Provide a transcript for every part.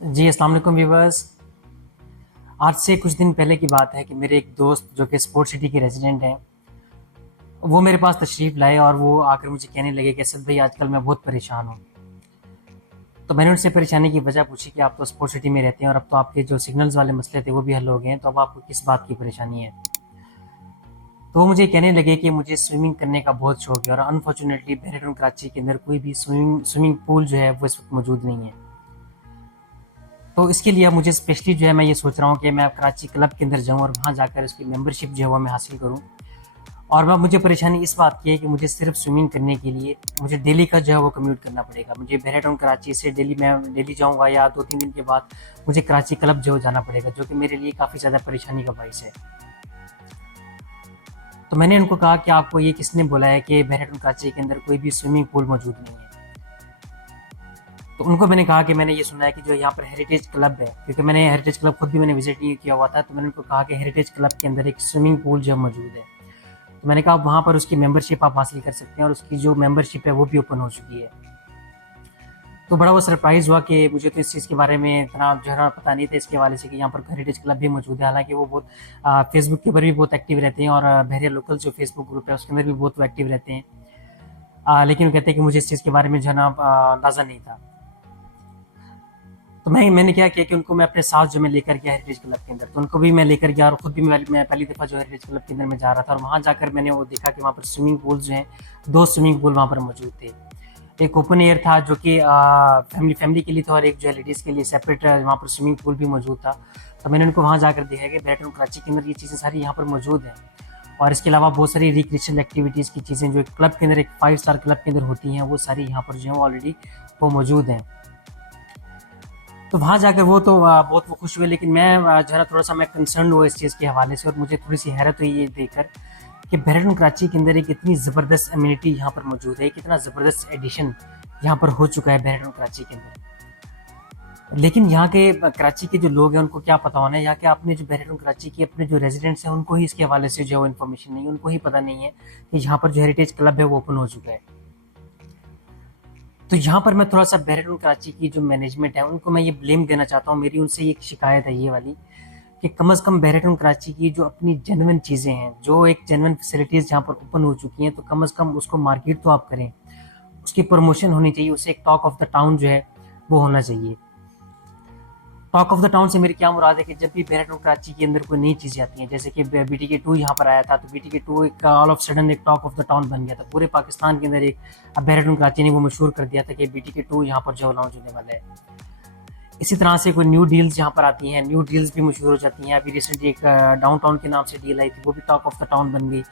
जी, अस्सलाम वालेकुम व्यूअर्स। आज से कुछ दिन पहले की बात है कि मेरे एक दोस्त जो कि स्पोर्ट सिटी के रेज़िडेंट हैं, वो मेरे पास तशरीफ़ लाए और वो आकर मुझे कहने लगे कि असद भाई आजकल मैं बहुत परेशान हूँ। तो मैंने उनसे परेशानी की वजह पूछी कि आप तो स्पोर्ट सिटी में रहते हैं और अब तो आपके जो सिग्नल्स वाले मसले थे वो भी हल हो गए हैं, तो अब आपको किस बात की परेशानी है? तो वो मुझे कहने लगे कि मुझे स्विमिंग करने का बहुत शौक है और अनफॉर्चुनेटली देहरादून कराची के अंदर कोई भी स्विमिंग पूल जो है वो इस वक्त मौजूद नहीं है। तो इसके लिए अब मुझे स्पेशली जो है मैं ये सोच रहा हूँ कि मैं अब कराची क्लब के अंदर जाऊँ और वहाँ जाकर उसकी मेंबरशिप जो है वो मैं हासिल करूँ। और मैं मुझे परेशानी इस बात की है कि मुझे सिर्फ स्विमिंग करने के लिए मुझे डेली का जो है वो कम्यूट करना पड़ेगा। मुझे देहरादून कराची से डेली मैं डेली जाऊँगा या 2-3 दिन के बाद मुझे कराची क्लब जो है जाना पड़ेगा, जो कि मेरे लिए काफ़ी ज़्यादा परेशानी का बाइस है। तो मैंने उनको कहा कि आपको ये किसने बोला है कि देहरादून कराची के अंदर कोई भी स्विमिंग पूल मौजूद नहीं है? तो उनको मैंने कहा कि मैंने ये सुना है कि जो यहाँ पर हेरिटेज क्लब है, क्योंकि मैंने हेरिटेज क्लब खुद भी मैंने विजिट नहीं किया हुआ था, तो मैंने उनको कहा कि हेरिटेज क्लब के अंदर एक स्विमिंग पूल जो मौजूद है। तो मैंने कहा वहाँ पर उसकी मेंबरशिप आप हासिल कर सकते हैं और उसकी जो मेंबरशिप है वो भी ओपन हो चुकी है। तो बड़ा वो सरप्राइज़ हुआ कि मुझे तो इस चीज़ के बारे में इतना जो है ना पता नहीं था इसके हवाले से कि यहाँ पर हेरिटेज क्लब भी मौजूद है। हालाँकि वो बहुत फेसबुक के ऊपर भी बहुत एक्टिव रहते हैं और बहरिया लोकल जो फेसबुक ग्रुप है उसके अंदर भी बहुत वो एक्टिव रहते हैं। लेकिन वो कहते हैं कि मुझे इस चीज़ के बारे में जो है ना अंदाज़ा नहीं था। तो मैंने क्या किया कि उनको मैं अपने साथ जो मैं लेकर गया हेरिटेज क्लब के अंदर, तो उनको भी मैं लेकर गया और खुद भी मैं पहली दफ़ा जो हेरिटेज क्लब के अंदर मैं जा रहा था और वहाँ जाकर मैंने वो देखा कि वहाँ पर स्विमिंग पूल जो हैं, 2 स्विमिंग पूल वहाँ पर मौजूद थे। एक ओपन एयर था जो कि फैमिली के लिए था और एक जो है लेडीज़ के लिए सेपरेट वहाँ पर स्विमिंग पूल भी मौजूद था। तो मैंने उनको वहाँ जाकर देखा कि देहरादून कराची के अंदर ये चीज़ें सारी यहाँ पर मौजूद हैं और इसके अलावा बहुत सारी रिक्रिएशनल एक्टिविटीज़ की चीज़ें जो क्लब के अंदर एक 5 स्टार क्लब के अंदर होती हैं, वो सारी यहाँ पर जो है ऑलरेडी वो मौजूद हैं। तो वहाँ जाकर वो तो बहुत वो खुश हुए, लेकिन मैं जो है ना थोड़ा-सा मैं कंसर्न्ड हुआ इस चीज़ के हवाले से और मुझे थोड़ी-सी हैरत हुई ये देखकर कि देहरादून कराची के अंदर एक इतनी ज़बरदस्त अम्यूनिटी यहाँ पर मौजूद है, एक इतना ज़बरदस्त एडिशन यहाँ पर हो चुका है देहरादून कराची के अंदर। लेकिन यहाँ के कराची के जो लोग हैं उनको क्या पता होना है, यहाँ के अपने जो देहरादून कराची के अपने जो रेज़िडेंट्स हैं उनको ही इसके हवाले से जो है वो इन्फॉर्मेशन नहीं है, उनको ही पता नहीं है कि यहाँ पर जो हेरिटेज क्लब है वो ओपन हो चुका है। तो यहाँ पर मैं थोड़ा-सा देहरादून कराची की जो मैनेजमेंट है उनको मैं ये ब्लेम देना चाहता हूँ। मेरी उनसे ये शिकायत है ये वाली कि कम से कम देहरादून कराची की जो अपनी जेन्युइन चीज़ें हैं, जो एक जेन्युइन फैसिलिटीज़ जहाँ पर ओपन हो चुकी हैं, तो कम से कम उसको मार्केट तो आप करें। उसकी प्रमोशन होनी चाहिए, उसे एक टॉक ऑफ द टाउन जो है वो होना चाहिए। टॉक ऑफ द टाउन से मेरी क्या मुराद है कि जब भी देहरादून कराची के अंदर कोई नई चीज़ें आती हैं, जैसे कि बीटीके 2 यहाँ पर आया था, तो बीटीके 2 एक ऑल ऑफ सडन एक टॉक ऑफ द टाउन बन गया था। पूरे पाकिस्तान के अंदर एक अब देहरादून कराची ने वो मशहूर कर दिया था कि बीटीके 2 यहाँ पर जो लॉन्च होने वाला है। इसी तरह से कोई न्यू डील्स यहाँ पर आती हैं, न्यू डील्स भी मशहूर हो जाती हैं। अभी रिसेंटली एक डाउनटाउन के नाम से डील आई थी, वो भी टॉक ऑफ द टाउन बन गई।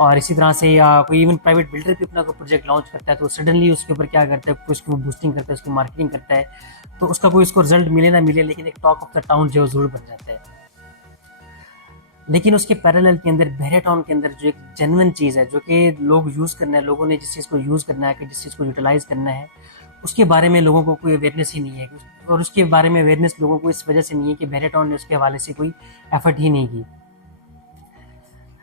और इसी तरह से कोई इवन प्राइवेट बिल्डर भी अपना कोई प्रोजेक्ट लॉन्च करता है तो सडनली उसके ऊपर क्या करता है, उसकी वो बूस्टिंग करता है, उसकी मार्केटिंग करता है, तो उसका कोई उसको रिजल्ट मिले ना मिले, लेकिन एक टॉक ऑफ द टाउन जो जरूर बन जाता है। लेकिन उसके पैरेलल के अंदर बहरे टाउन के अंदर जो एक जेन्युइन चीज़ है जो कि लोग यूज़ करना है, लोगों ने जिस चीज़ को यूज़ करना है, कि जिस चीज़ को यूटिलाइज़ करना है, उसके बारे में लोगों को कोई अवेयरनेस ही नहीं है। और उसके बारे में अवेयरनेस लोगों को इस वजह से नहीं है कि बहरे टाउन ने उसके हवाले से कोई एफर्ट ही नहीं की।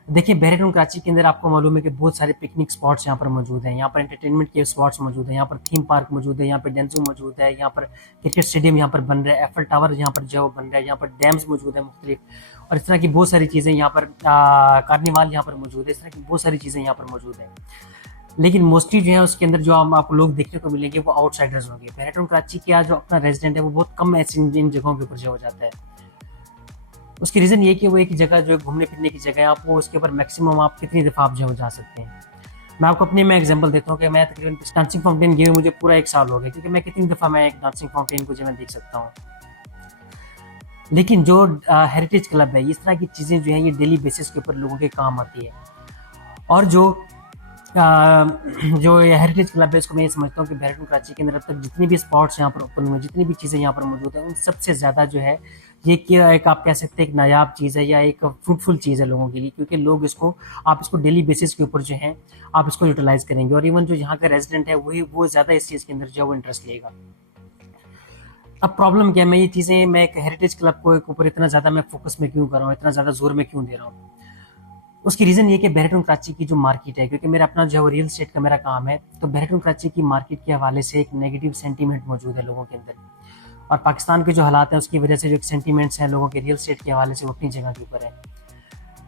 देखिए देहरादून कराची के अंदर आपको मालूम है कि बहुत सारे पिकनिक स्पॉट्स यहाँ पर मौजूद हैं, यहाँ पर एंटरटेनमेंट के स्पॉट्स मौजूद हैं, यहाँ पर थीम पार्क मौजूद है, यहाँ पर डेंजू मौजूद है, यहाँ पर क्रिकेट स्टेडियम यहाँ पर बन रहा है, एफल टावर यहाँ पर जो है वो बन रहा है, यहाँ पर डैम्स मौजूद है मुख्तलिफ, और इस तरह की बहुत सारी चीज़ें यहाँ पर कार्निवाल यहाँ पर मौजूद है, इस तरह की बहुत सारी चीज़ें यहाँ पर मौजूद हैं। लेकिन मोस्टली जो है उसके अंदर जो हम आपको लोग देखने को मिलेंगे वो आउटसाइडर्स होंगे। देहरादून कराची का जो अपना रेजिडेंट है वो बहुत कम ऐसे इन जगहों के ऊपर जो हो जाता है। उसकी रीज़न ये कि वो एक जगह जो है घूमने फिरने की जगह है, आप वो उसके ऊपर मैक्सिमम आप कितनी दफ़ा आप जो जा सकते हैं। मैं आपको अपनी मैं एग्जांपल देता हूँ कि मैं तकरीबन डांसिंग फाउंटेन गए हुए मुझे पूरा 1 साल हो गया, क्योंकि मैं कितनी दफ़ा मैं एक डांसिंग फाउंटेन को जो मैं देख सकता हूँ। लेकिन जो हेरिटेज क्लब है, इस तरह की चीज़ें जो हैं ये डेली बेसिस के ऊपर लोगों के काम आती है। और जो ये हेरिटेज क्लब है इसको मैं ये समझता हूँ कि देहरादून कराची के अंदर अब तक जितनी भी स्पॉट्स यहाँ पर ओपन हुए, जितनी भी चीज़ें यहाँ पर मौजूद हैं, उन सबसे ज़्यादा जो है ये क्या एक आप कह सकते हैं एक नायाब चीज़ है या एक फ्रूटफुल चीज़ है लोगों के लिए, क्योंकि लोग इसको आप इसको डेली बेसिस के ऊपर जो है आप इसको यूटिलाइज करेंगे और इवन जो यहाँ का रेजिडेंट है वही वो ज़्यादा इस चीज़ के अंदर जो है वो इंटरेस्ट लेगा। अब प्रॉब्लम क्या है, मैं ये चीज़ें मैं एक हेरिटेज क्लब को एक ऊपर इतना ज़्यादा मैं फोकस में क्यों कर रहा हूँ, इतना ज़्यादा जोर में क्यों दे रहा हूँ? उसकी रीज़न ये कि देहरादून कराची की जो मार्केट है, क्योंकि मेरा अपना जो है वो रियल एस्टेट का मेरा काम है, तो देहरादून कराची की मार्केट के हवाले से एक नेगेटिव सेंटीमेंट मौजूद है लोगों के अंदर। और पाकिस्तान के जो हालात हैं उसकी वजह से जो सेंटीमेंट्स हैं लोगों के रियल स्टेट के हवाले से वो अपनी जगह के ऊपर है।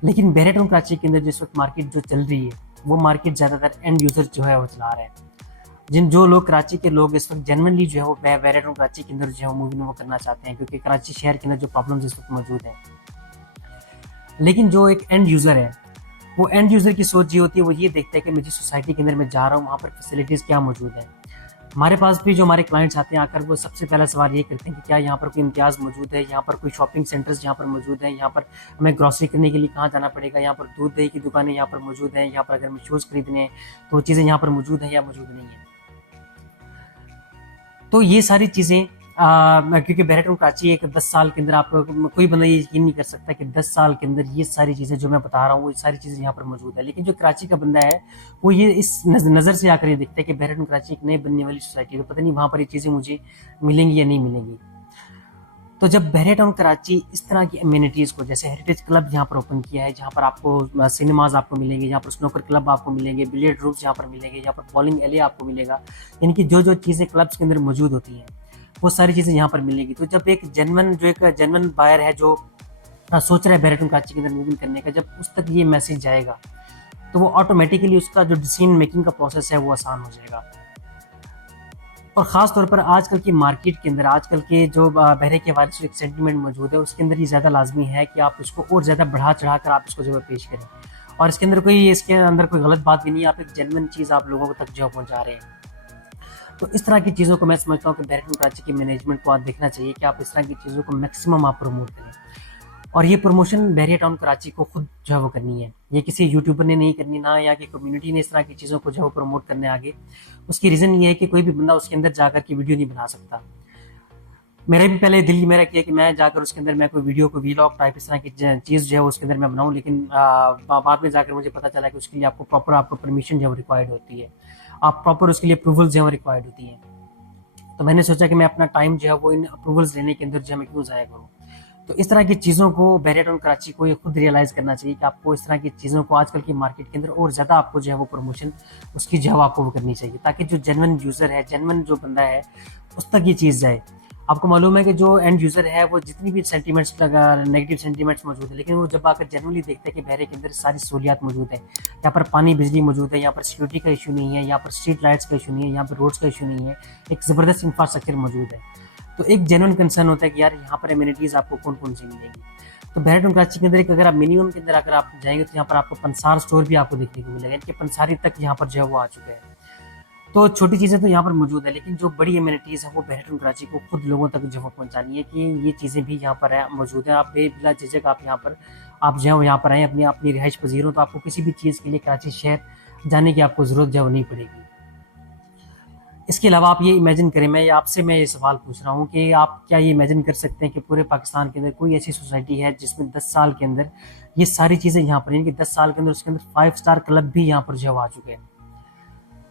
लेकिन बैरियट टाउन कराची के अंदर जिस वक्त मार्केट जो चल रही है वो मार्केट ज़्यादातर एंड यूज़र जो है वो चला रहे हैं। जो लोग कराची के लोग इस वक्त जेनवनली जो है वो बैरियट टाउन कराची के अंदर जो है मूव वो करना चाहते हैं, क्योंकि कराची शहर के अंदर जो प्रॉब्लम्स इस वक्त मौजूद हैं। लेकिन जो एक एंड यूज़र है वो एंड यूज़र की सोच ये होती है, वो ये देखता है कि मैं जिस सोसाइटी के अंदर मैं जा रहा हूँ वहाँ पर फैसिलिटीज़ क्या मौजूद है। हमारे पास भी जो हमारे क्लाइंट्स आते हैं आकर वो सबसे पहला सवाल ये करते हैं कि क्या यहाँ पर कोई इम्तियाज़ मौजूद है, यहाँ पर कोई शॉपिंग सेंटर्स यहाँ पर मौजूद है, यहाँ पर हमें ग्रॉसरी करने के लिए कहाँ जाना पड़ेगा, यहाँ पर दूध दही की दुकानें यहाँ पर मौजूद हैं, यहाँ पर अगर हमें शूज़ खरीदने हैं तो वो चीज़ें यहाँ पर मौजूद हैं या मौजूद नहीं है। तो ये सारी चीज़ें क्योंकि बैरियट टाउन कराची एक 10 साल के अंदर आपको कोई बंदा ये यकीन नहीं कर सकता कि 10 साल के अंदर ये सारी चीज़ें जो मैं बता रहा हूँ वो सारी चीज़ें यहाँ पर मौजूद है। लेकिन जो कराची का बंदा है वो ये इस नज़र से आकर ये देखता है कि बैरियट टाउन कराची एक नई बनने वाली सोसाइटी है, तो पता नहीं वहाँ पर ये चीज़ें मुझे मिलेंगी या नहीं मिलेंगी। तो जब बैरियट टाउन कराची इस तरह की अम्यूनिटीज़ को, जैसे हेरिटेज क्लब यहाँ पर ओपन किया है, जहाँ पर आपको सिनेमाज आपको मिलेंगे, यहाँ पर स्नूकर क्लब आपको मिलेंगे, बिलियर्ड रूम्स यहाँ पर मिलेंगे, यहाँ पर बॉलिंग एरिया आपको मिलेगा, यानी कि जो चीज़ें क्लब्स के अंदर मौजूद होती हैं वो सारी चीज़ें यहाँ पर मिलेंगी। तो जब एक जेन्युइन बायर है जो सोच रहा है बैरियट टाउन कराची के अंदर मूविंग करने का, जब उस तक ये मैसेज जाएगा तो वो ऑटोमेटिकली उसका जो डिसीजन मेकिंग का प्रोसेस है वो आसान हो जाएगा। और ख़ास तौर पर आजकल की मार्केट के अंदर आजकल के जो बहरे के हवाले से एक सेंटीमेंट मौजूद है उसके अंदर ये ज़्यादा लाजमी है कि आप उसको और ज़्यादा बढ़ा चढ़ा कर आप इसको जो है पेश करें। और इसके अंदर कोई गलत बात भी नहीं है, आप एक जेन्युइन चीज़ आप लोगों तक जो पहुँचा रहे हैं। तो इस तरह की चीज़ों को मैं समझता हूँ कि बैरियट टाउन कराची की मैनेजमेंट को आप देखना चाहिए कि आप इस तरह की चीज़ों को मैक्सिमम आप प्रमोट करें। और ये प्रमोशन बैरियट टाउन कराची को खुद जो है वो करनी है, ये किसी यूट्यूबर ने नहीं करनी, ना यहाँ की कम्युनिटी ने इस तरह की चीज़ों को जो है वो प्रमोट करने आगे। उसकी रीज़न ये है कि कोई भी बंदा उसके अंदर जाकर के वीडियो नहीं बना सकता। मेरा भी पहले दिल मेरा किया कि मैं जाकर उसके अंदर मैं कोई वीडियो को वीलॉग टाइप इस तरह की चीज़ जो है उसके अंदर मैं बनाऊँ, लेकिन बाद में जाकर मुझे पता चला कि उसके लिए आपको परमिशन जो है रिक्वायर्ड होती है, आप प्रॉपर उसके लिए अप्रूवल जो है रिक्वायर्ड होती है। तो मैंने सोचा कि मैं अपना टाइम जो है वो इन अप्रूवल्स लेने के अंदर जो है मैं क्यों ज़ाया करूँ। तो इस तरह की चीज़ों को बैरियट टाउन कराची को ये खुद रियलाइज़ करना चाहिए कि आपको इस तरह की चीज़ों को आजकल की मार्केट के अंदर और ज़्यादा आपको जो है वो प्रमोशन उसकी जो है आपको वो करनी चाहिए, ताकि जो जेन्युइन यूज़र है, जेन्युइन जो बंदा है उस तक ये चीज़ जाए। आपको मालूम है कि जो एंड यूज़र है वो जितनी भी सेंटीमेंट्स नेगेटिव सेंटीमेंट्स मौजूद है, लेकिन वो जब आकर जेन्युइनली देखते हैं कि बहरे के अंदर सारी सहूलियात मौजूद है, यहाँ पर पानी बिजली मौजूद है, यहाँ पर सिक्योरिटी का इशू नहीं है, यहाँ पर स्ट्रीट लाइट्स का इशू नहीं है, यहाँ पर रोड्स का इशू नहीं है, एक ज़बरदस्त इंफ्रास्ट्रक्चर मौजूद है, तो एक जेन्युइन कंसर्न होता है कि यार यहाँ पर एमिनिटीज़ आपको कौन कौन सी मिलेगी। तो बैरियट टाउन कराची के अंदर एक अगर आप मिनिमम के अंदर अगर आप जाएंगे तो यहाँ पर आपको पंसार स्टोर भी आपको देखने को मिलेगा, इनके पंसारी तक यहाँ पर जो है वो आ चुके हैं। तो छोटी चीज़ें तो यहाँ पर मौजूद है, लेकिन जो बड़ी एमिनिटीज़ है वो बैरियट टाउन कराची को खुद लोगों तक जो है पहुँचानी है कि ये चीज़ें भी यहाँ पर है मौजूद है। आप बेबिला झिझक आप यहाँ पर आप जो है यहाँ पर आएँ, अपनी अपनी रिहाइश पजीर हो, तो आपको किसी भी चीज़ के लिए कराची शहर जाने की आपको ज़रूरत जो है नहीं पड़ेगी। इसके अलावा आप ये इमेजिन करें, मैं ये सवाल पूछ रहा हूँ कि आप क्या ये इमेजिन कर सकते हैं कि पूरे पाकिस्तान के अंदर कोई ऐसी सोसाइटी है जिसमें 10 साल के अंदर ये सारी चीज़ें यहाँ पर, यानी कि 10 साल के अंदर उसके अंदर 5 स्टार क्लब भी यहाँ पर जो आ चुके हैं।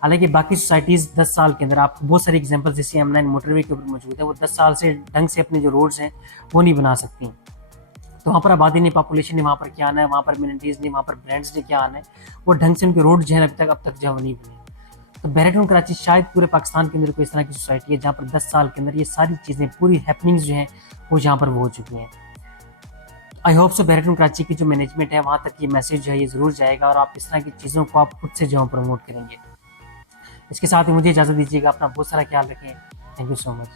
हालांकि बाकी सोसाइटीज़ 10 साल के अंदर आपको बहुत सारी एग्जांपल्स जैसे M9 मोटरवे के ऊपर मौजूद है, वो 10 साल से ढंग से अपने जो रोड्स हैं वो नहीं बना सकती। तो वहाँ पर आबादी ने, पॉपुलेशन ने वहाँ पर क्या आना है, वहाँ पर कम्युनिटीज़ ने, वहाँ पर ब्रांड्स ने क्या आना है, वो ढंग से उनके रोड जो है अब तक जो है नहीं बने। तो बैरियट टाउन कराची शायद पूरे पाकिस्तान के अंदर कोई इस तरह की सोसाइटी है जहाँ पर 10 साल के अंदर ये सारी चीज़ें पूरी हैपनिंग्स जो हैं वो यहाँ पर वो हो चुकी हैं। I hope so Bahria town Karachi की जो मैनेजमेंट है वहाँ तक ये मैसेज जो है ये ज़रूर जाएगा और आप इस तरह की चीज़ों को आप खुद से जो प्रमोट करेंगे। इसके साथ ही मुझे इजाज़त दीजिएगा, अपना बहुत सारा ख्याल रखें। Thank you so much.